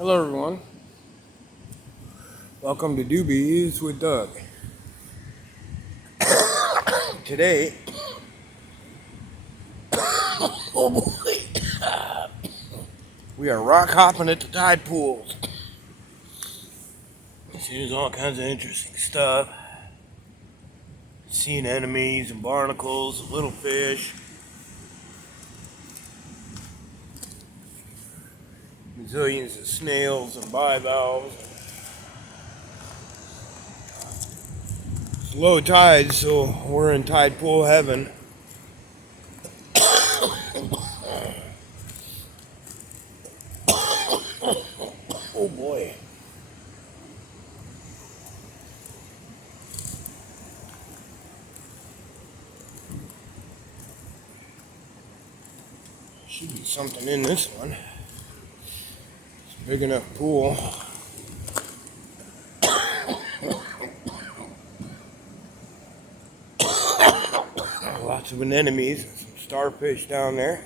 Hello everyone, welcome to Doobies with Doug. Today, oh boy, we are rock hopping at the tide pools. There's all kinds of interesting stuff. Seeing enemies and barnacles, and little fish, zillions of snails and bivalves. It's low tide, so we're in tide pool heaven. Oh boy. Should be something in this one. It's a big enough pool. Lots of anemones and some starfish down there.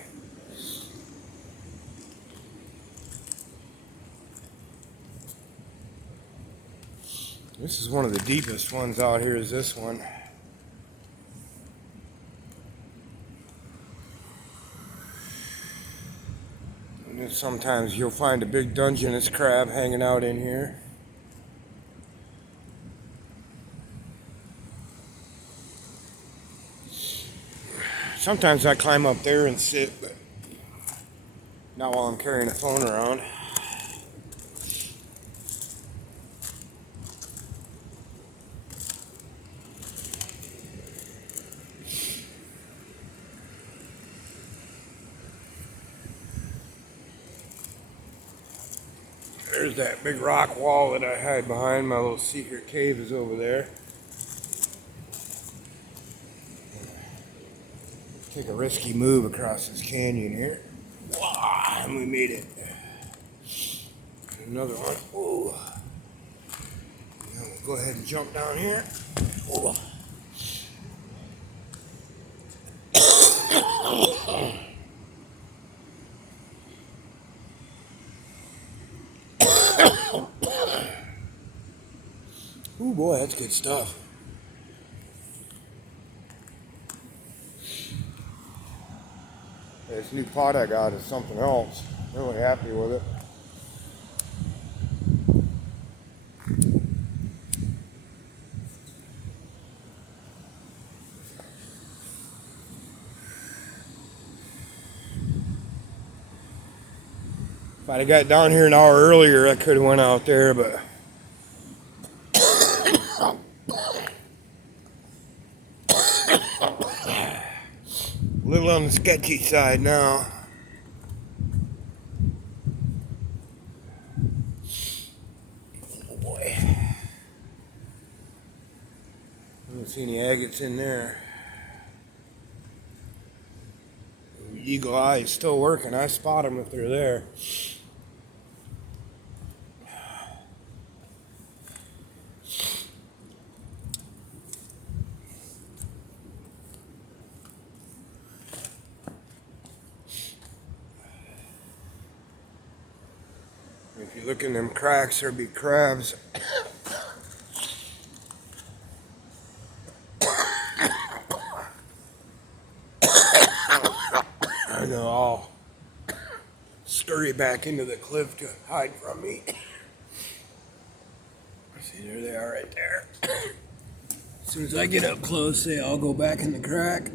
This is one of the deepest ones out here, is this one. And then sometimes you'll find a big Dungeness crab hanging out in here. Sometimes I climb up there and sit, but not while I'm carrying a phone around. There's that big rock wall that I hide behind. My little secret cave is over there. Take a risky move across this canyon here. Wow, and we made it. Another one. Whoa. Now we'll go ahead and jump down here. Whoa. Oh boy, that's good stuff. This new pot I got is something else. Really happy with it. If I'd have got down here an hour earlier, I could have went out there, but a little on the sketchy side now. Oh boy. I don't see any agates in there. Eagle eye is still working. I spot them if they're there. If you look in them cracks, there'll be crabs. And they'll all scurry back into the cliff to hide from me. See, there they are right there. As soon as I get up close, they all go back in the crack.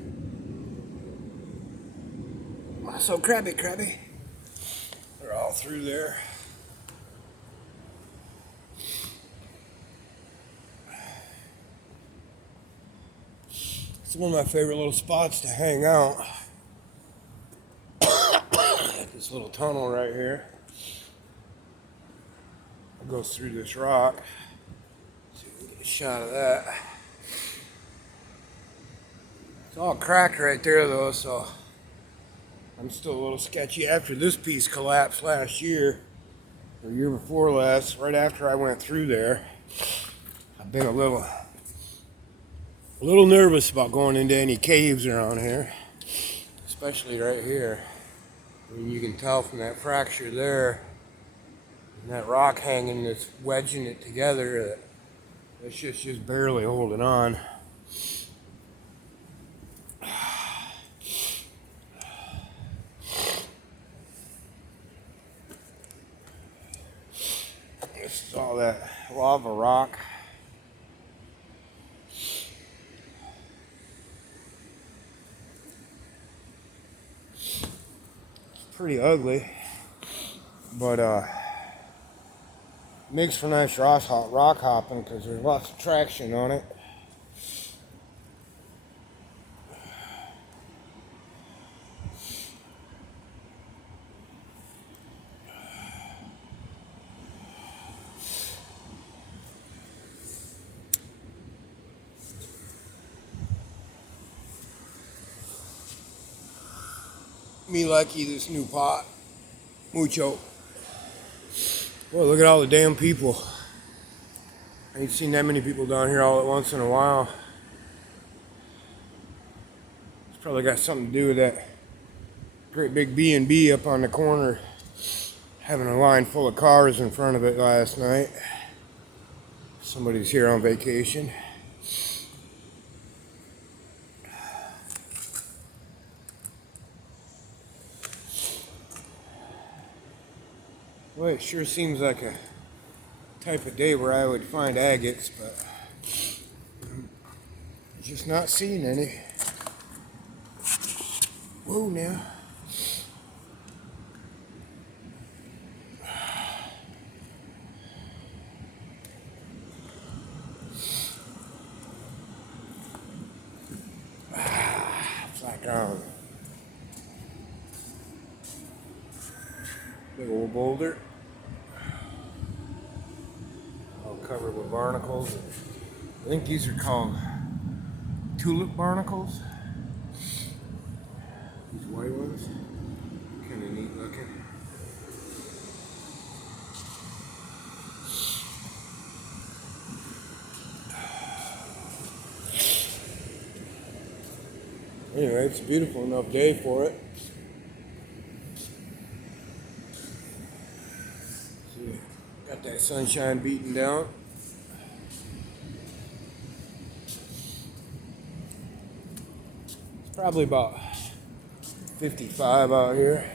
Oh, so crabby. They're all through there. It's one of my favorite little spots to hang out. This little tunnel right here. It goes through this rock. See if we can get a shot of that. It's all cracked right there though, so I'm still a little sketchy. After this piece collapsed last year, or year before last, right after I went through there, I've been a little nervous about going into any caves around here, especially right here. I mean, you can tell from that fracture there, And that rock hanging that's wedging it together, it's just barely holding on. This is all that lava rock. It's pretty ugly, but makes for nice rock hopping because there's lots of traction on it. Me likey this new pot. Mucho. Boy, look at all the damn people. I ain't seen that many people down here all at once in a while. It's probably got something to do with that great big B&B up on the corner having a line full of cars in front of it last night. Somebody's here on vacation. Well, it sure seems like a type of day where I would find agates, but just not seeing any. Whoa now. Flat ground. Big old boulder. All covered with barnacles. I think these are called tulip barnacles. These white ones. Kind of neat looking. Anyway, it's a beautiful enough day for it. See, got that sunshine beating down. It's probably about 55 out here.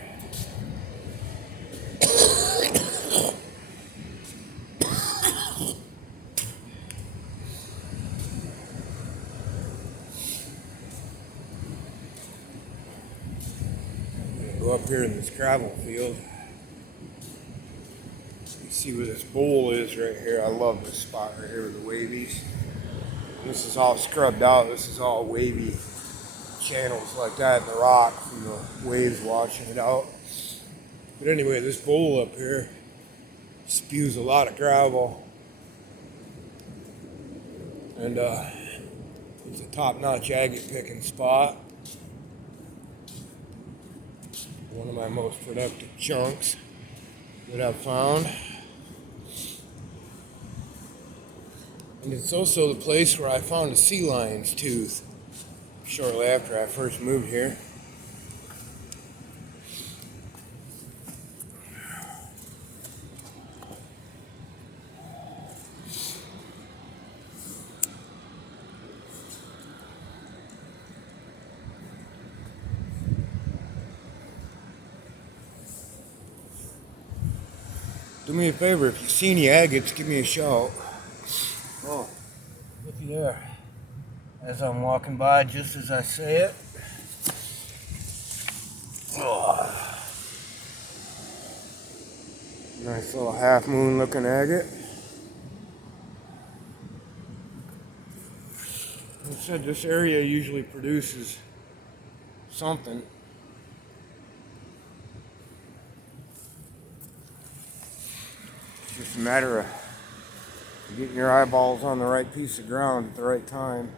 Go up here in this gravel field. You see where this bowl is right here. I love this spot right here with the wavies. This is all scrubbed out. This is all wavy channels like that in the rock from the waves washing it out. But anyway, this bowl up here spews a lot of gravel. And it's a top-notch agate picking spot. One of my most productive chunks that I've found. And it's also the place where I found a sea lion's tooth shortly after I first moved here. Do me a favor, if you see any agates, give me a shout. Oh, looky there. As I'm walking by, just as I say it. Oh. Nice little half moon looking agate. Like I said, this area usually produces something. It's just a matter of getting your eyeballs on the right piece of ground at the right time.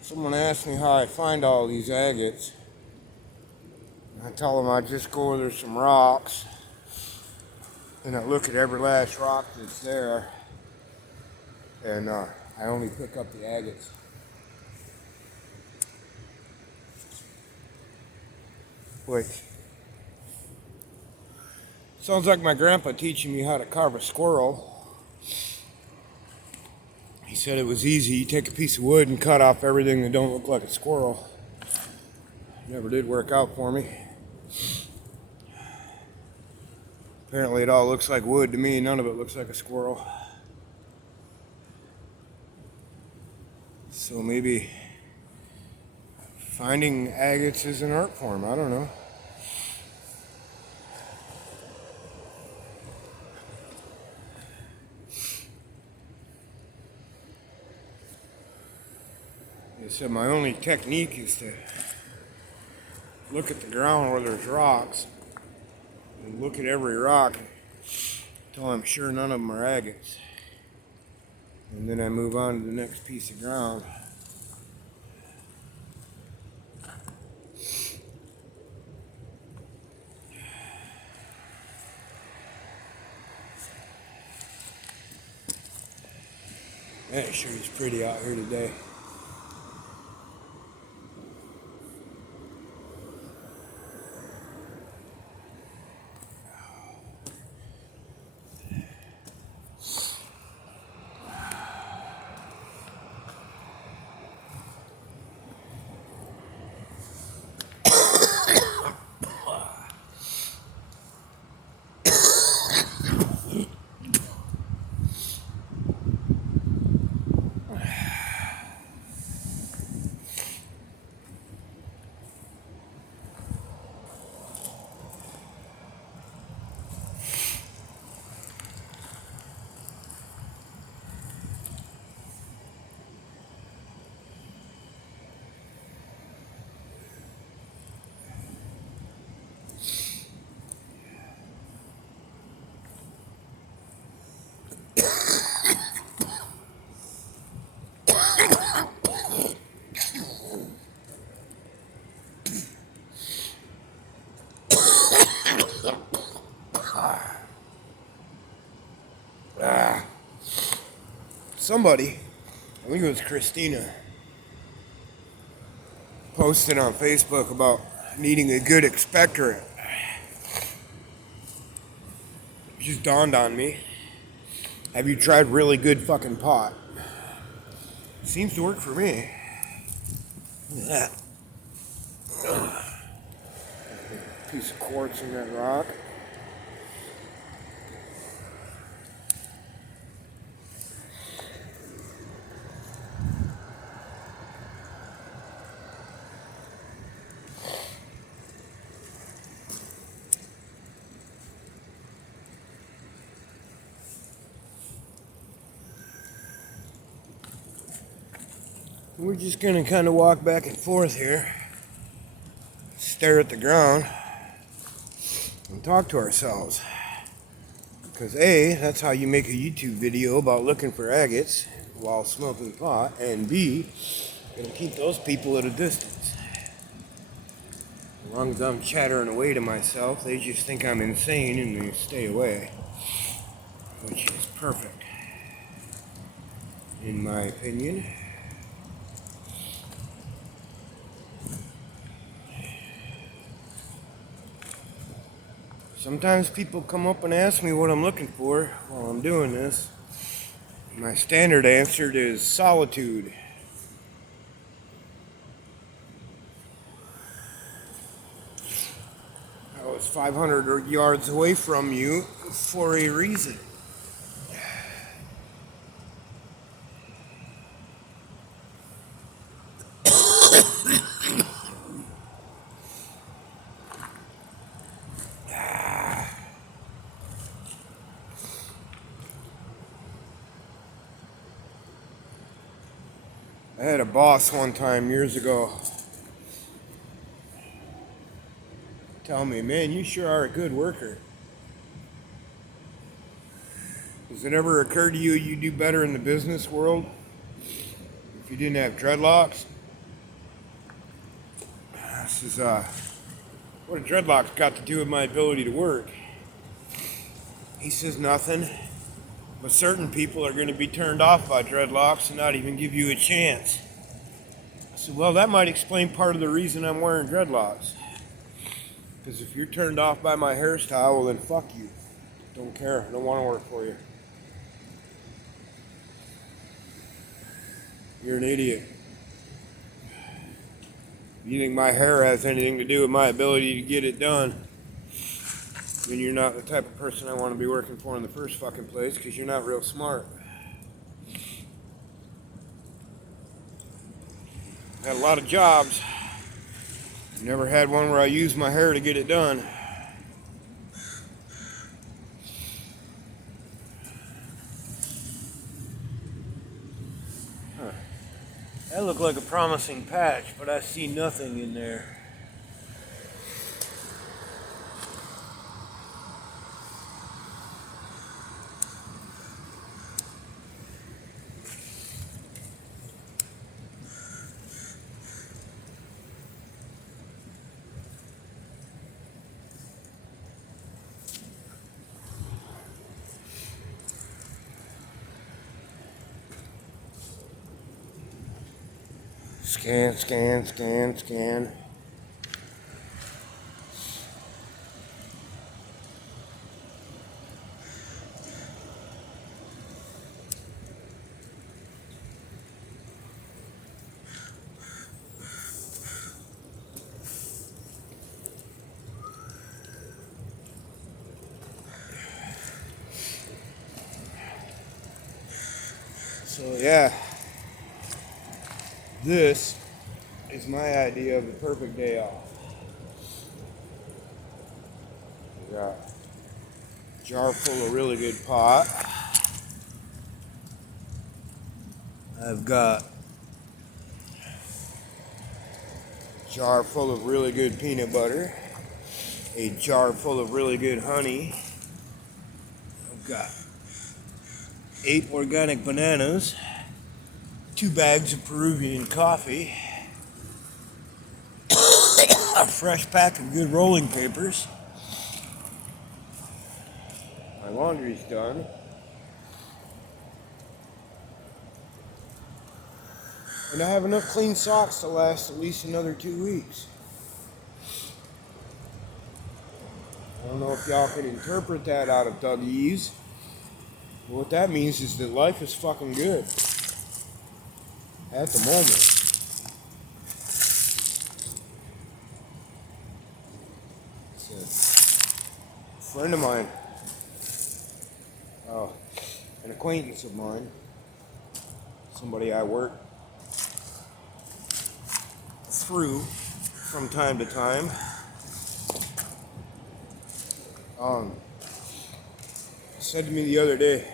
Someone asked me how I find all these agates. I tell them I just go where there's some rocks. and I look at every last rock that's there, and I only pick up the agates. Which sounds like my grandpa teaching me how to carve a squirrel. He said it was easy. You take a piece of wood and cut off everything that don't look like a squirrel. Never did work out for me. Apparently it all looks like wood to me. None of it looks like a squirrel. So maybe finding agates is an art form. I don't know. Like I said, my only technique is to look at the ground where there's rocks and look at every rock until I'm sure none of them are agates. And then I move on to the next piece of ground. Man, it sure is pretty out here today. Somebody, I think it was Christina, posted on Facebook about needing a good expectorant. It just dawned on me. Have you tried really good fucking pot? Seems to work for me. Look at that. Piece of quartz in that rock. We're just going to kind of walk back and forth here, stare at the ground, and talk to ourselves. Because A, that's how you make a YouTube video about looking for agates while smoking pot, and B, it'll keep those people at a distance. As long as I'm chattering away to myself, they just think I'm insane and they stay away, which is perfect, in my opinion. Sometimes people come up and ask me what I'm looking for while I'm doing this. My standard answer is solitude. I was 500 yards away from you for a reason. I had a boss one time years ago tell me, man, you sure are a good worker. Does it ever occur to you you'd do better in the business world if you didn't have dreadlocks? This is, what a dreadlock's got to do with my ability to work. He says nothing. But certain people are going to be turned off by dreadlocks and not even give you a chance. I said, well, that might explain part of the reason I'm wearing dreadlocks. Because if you're turned off by my hairstyle, well then fuck you. Don't care. I don't want to work for you. You're an idiot. You think my hair has anything to do with my ability to get it done? Then you're not the type of person I want to be working for in the first fucking place, because you're not real smart. Had a lot of jobs. Never had one where I used my hair to get it done. Huh. That looked like a promising patch, but I see nothing in there. Scan, scan, scan, scan. So yeah, this is my idea of the perfect day off. We got a jar full of really good pot. I've got a jar full of really good peanut butter. A jar full of really good honey. I've got 8 organic bananas. 2 bags of Peruvian coffee. A fresh pack of good rolling papers. My laundry's done. And I have enough clean socks to last at least another 2 weeks. I don't know if y'all can interpret that out of Doobies. But what that means is that life is fucking good. At the moment. It's a friend of mine. An acquaintance of mine. Somebody I work through from time to time. Said to me the other day,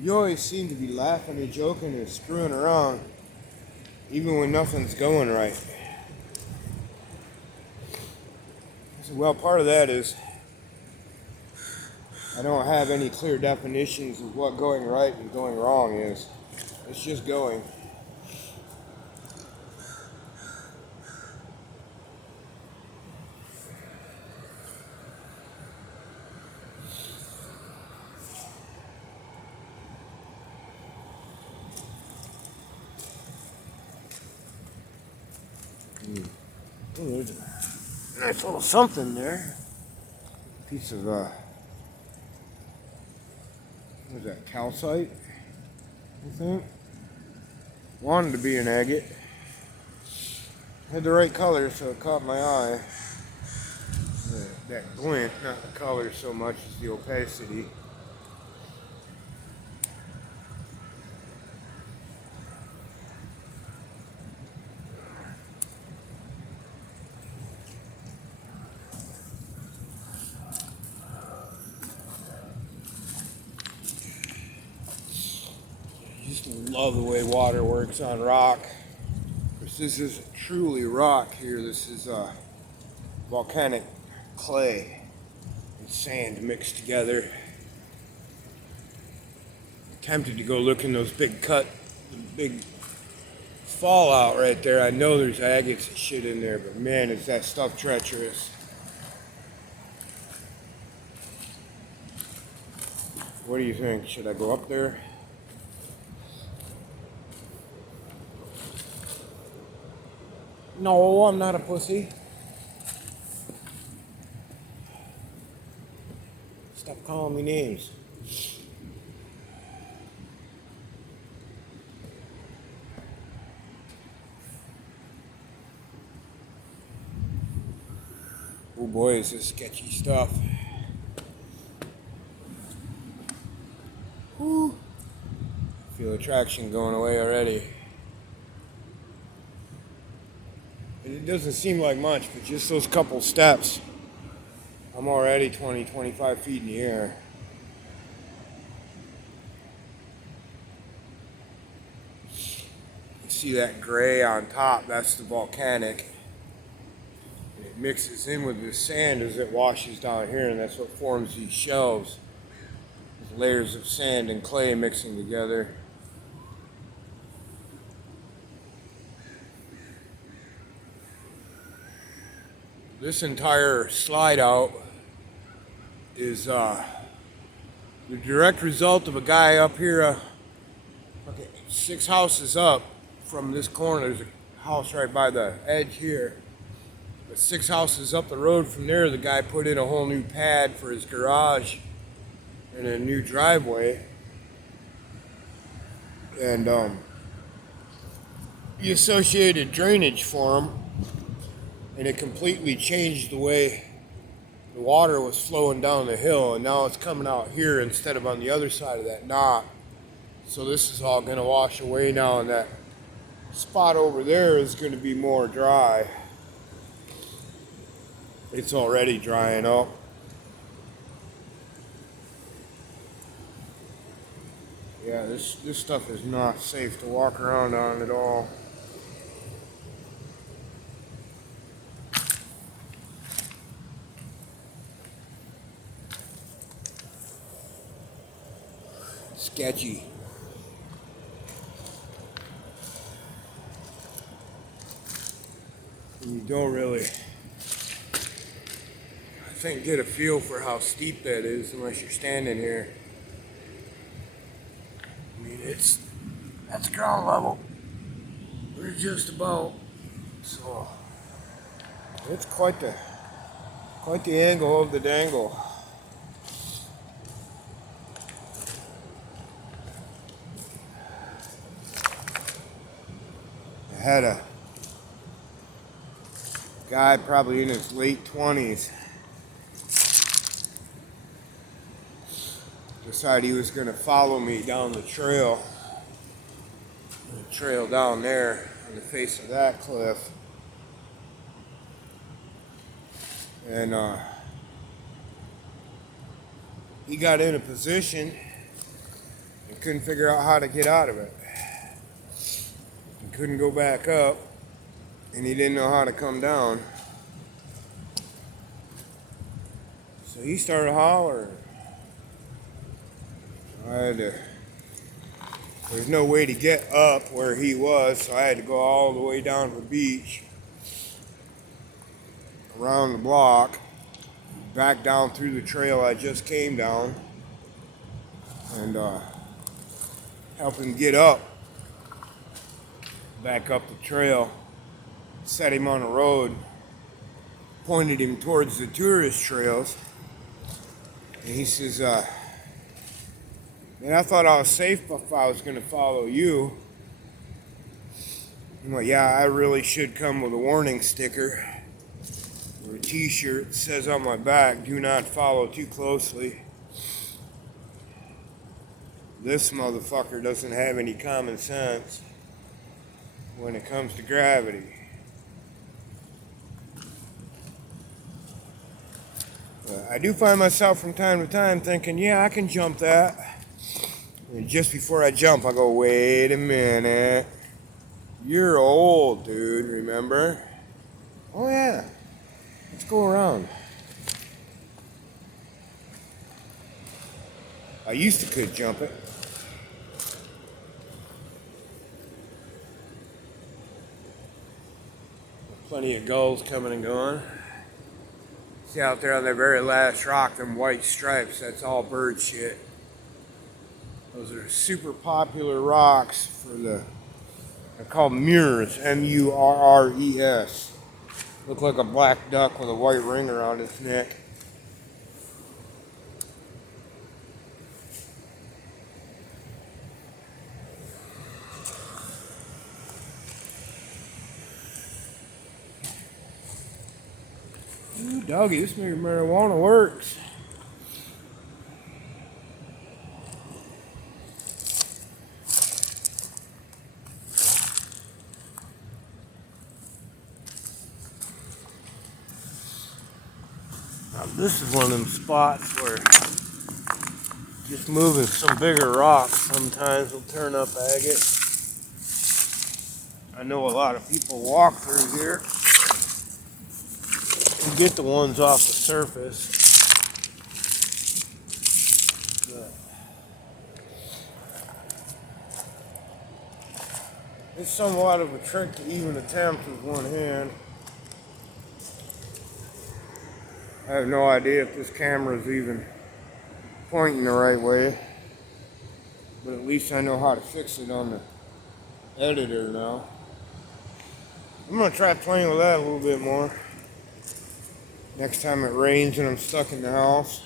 you always seem to be laughing and joking and screwing around, even when nothing's going right. I said, well, part of that is I don't have any clear definitions of what going right and going wrong is. It's just going. Oh, there's a nice little something there. Piece of, what is that, calcite, I think? Wanted to be an agate. Had the right color, so it caught my eye. That glint, not the color so much as the opacity. Just love the way water works on rock. This isn't truly rock here. This is volcanic clay and sand mixed together. Tempted to go look in those big fallout right there. I know there's agates and shit in there, but man, is that stuff treacherous. What do you think? Should I go up there? No, I'm not a pussy. Stop calling me names. Oh boy, is this sketchy stuff. Whew. Feel the traction going away already. And it doesn't seem like much, but just those couple steps, I'm already 20, 25 feet in the air. You see that gray on top, that's the volcanic. And it mixes in with the sand as it washes down here, and that's what forms these shelves. With layers of sand and clay mixing together. This entire slide out is the direct result of a guy up here, 6 houses up from this corner. There's a house right by the edge here. But 6 houses up the road from there, the guy put in a whole new pad for his garage and a new driveway. And he associated drainage for him, and it completely changed the way the water was flowing down the hill, and now it's coming out here instead of on the other side of that knot. So this is all going to wash away now, and that spot over there is going to be more dry. It's already drying up. Yeah, this stuff is not safe to walk around on at all. Sketchy. And you don't really, I think, get a feel for how steep that is unless you're standing here. I mean, that's ground level. We're just about, so it's quite the angle of the dangle. I had a guy probably in his late 20s decide he was going to follow me down the trail down there on the face of that cliff, and he got in a position and couldn't figure out how to get out of it. He couldn't go back up, and he didn't know how to come down. So he started hollering. There's no way to get up where he was, so I had to go all the way down to the beach, around the block, back down through the trail I just came down, and help him get up, back up the trail, set him on the road, pointed him towards the tourist trails, and he says, man, I thought I was safe if I was going to follow you. I'm like, yeah, I really should come with a warning sticker or a t-shirt that says on my back, do not follow too closely. This motherfucker doesn't have any common sense when it comes to gravity. But I do find myself from time to time thinking, yeah, I can jump that. And just before I jump, I go, wait a minute. You're old, dude, remember? Oh, yeah. Let's go around. I used to could jump it. Plenty of gulls coming and going. See out there on the very last rock, them white stripes, that's all bird shit. Those are super popular rocks for they're called murres, M-U-R-R-E-S. Look like a black duck with a white ring around its neck. Ooh, doggy, this marijuana works. Now this is one of them spots where just moving some bigger rocks sometimes will turn up agate. I know a lot of people walk through here and get the ones off the surface. But it's somewhat of a trick to even attempt with one hand. I have no idea if this camera is even pointing the right way, but at least I know how to fix it on the editor now. I'm gonna try playing with that a little bit more next time it rains and I'm stuck in the house.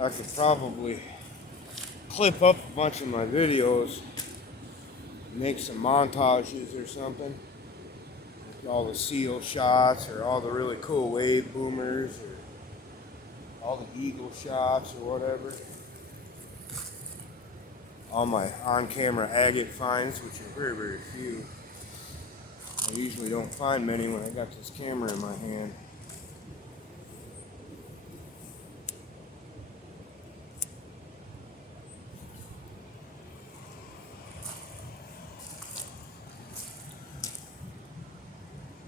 I could probably clip up a bunch of my videos, make some montages or something. All the seal shots or all the really cool wave boomers or all the eagle shots or whatever. All my on-camera agate finds, which are very, very few. I usually don't find many when I got this camera in my hand.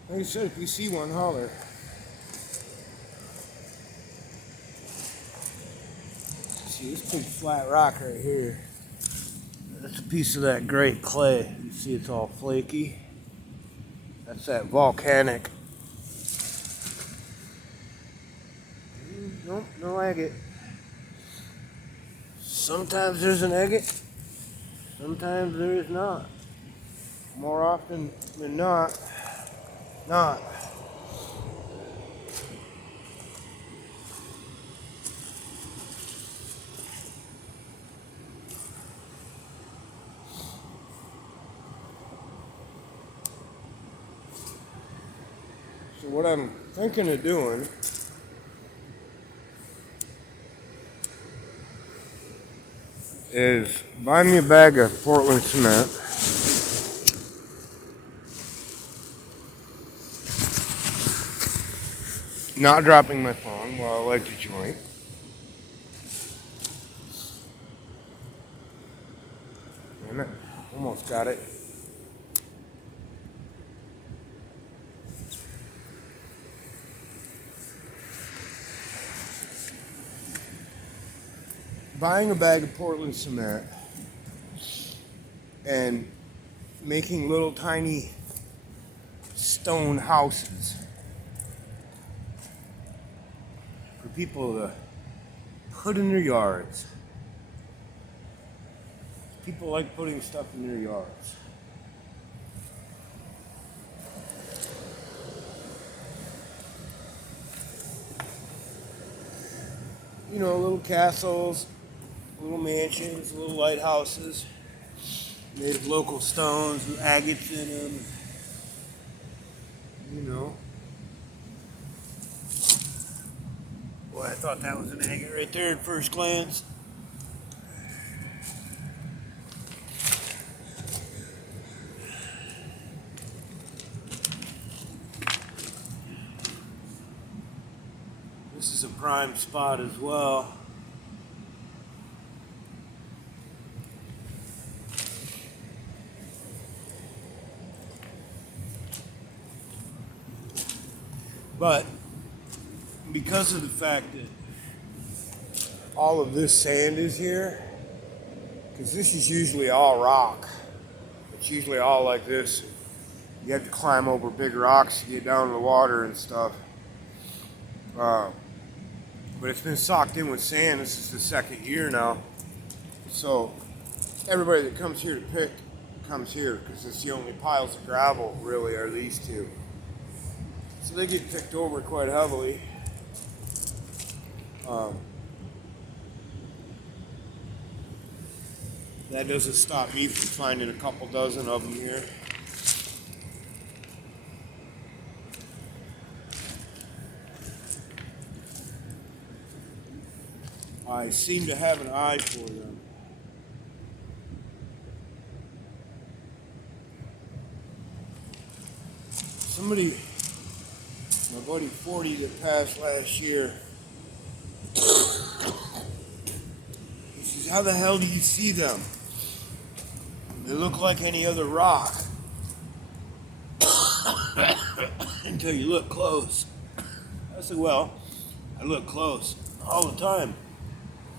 Like I said, if you see one, holler. See this big flat rock right here. That's a piece of that great clay. You see it's all flaky. That's that volcanic. Nope, no agate. Sometimes there's an agate. Sometimes there is not. More often than not. Not. So what I'm thinking of doing is buy me a bag of Portland cement. Not dropping my phone while I light the joint. Damn it. Almost got it. Buying a bag of Portland cement and making little tiny stone houses for people to put in their yards. People like putting stuff in their yards. You know, little castles, little mansions, little lighthouses made of local stones with agates in them. You know. Boy, I thought that was an agate right there at first glance. This is a prime spot as well. But because of the fact that all of this sand is here, because this is usually all rock. It's usually all like this, you have to climb over big rocks to get down to the water and stuff. But it's been socked in with sand. This is the second year now. So everybody that comes here to pick comes here because it's the only piles of gravel really are these two. So they get picked over quite heavily. That doesn't stop me from finding a couple dozen of them here. I seem to have an eye for them. Somebody, my buddy 40 that passed last year, he says, how the hell do you see them? They look like any other rock. Until you look close. I said, well, I look close all the time.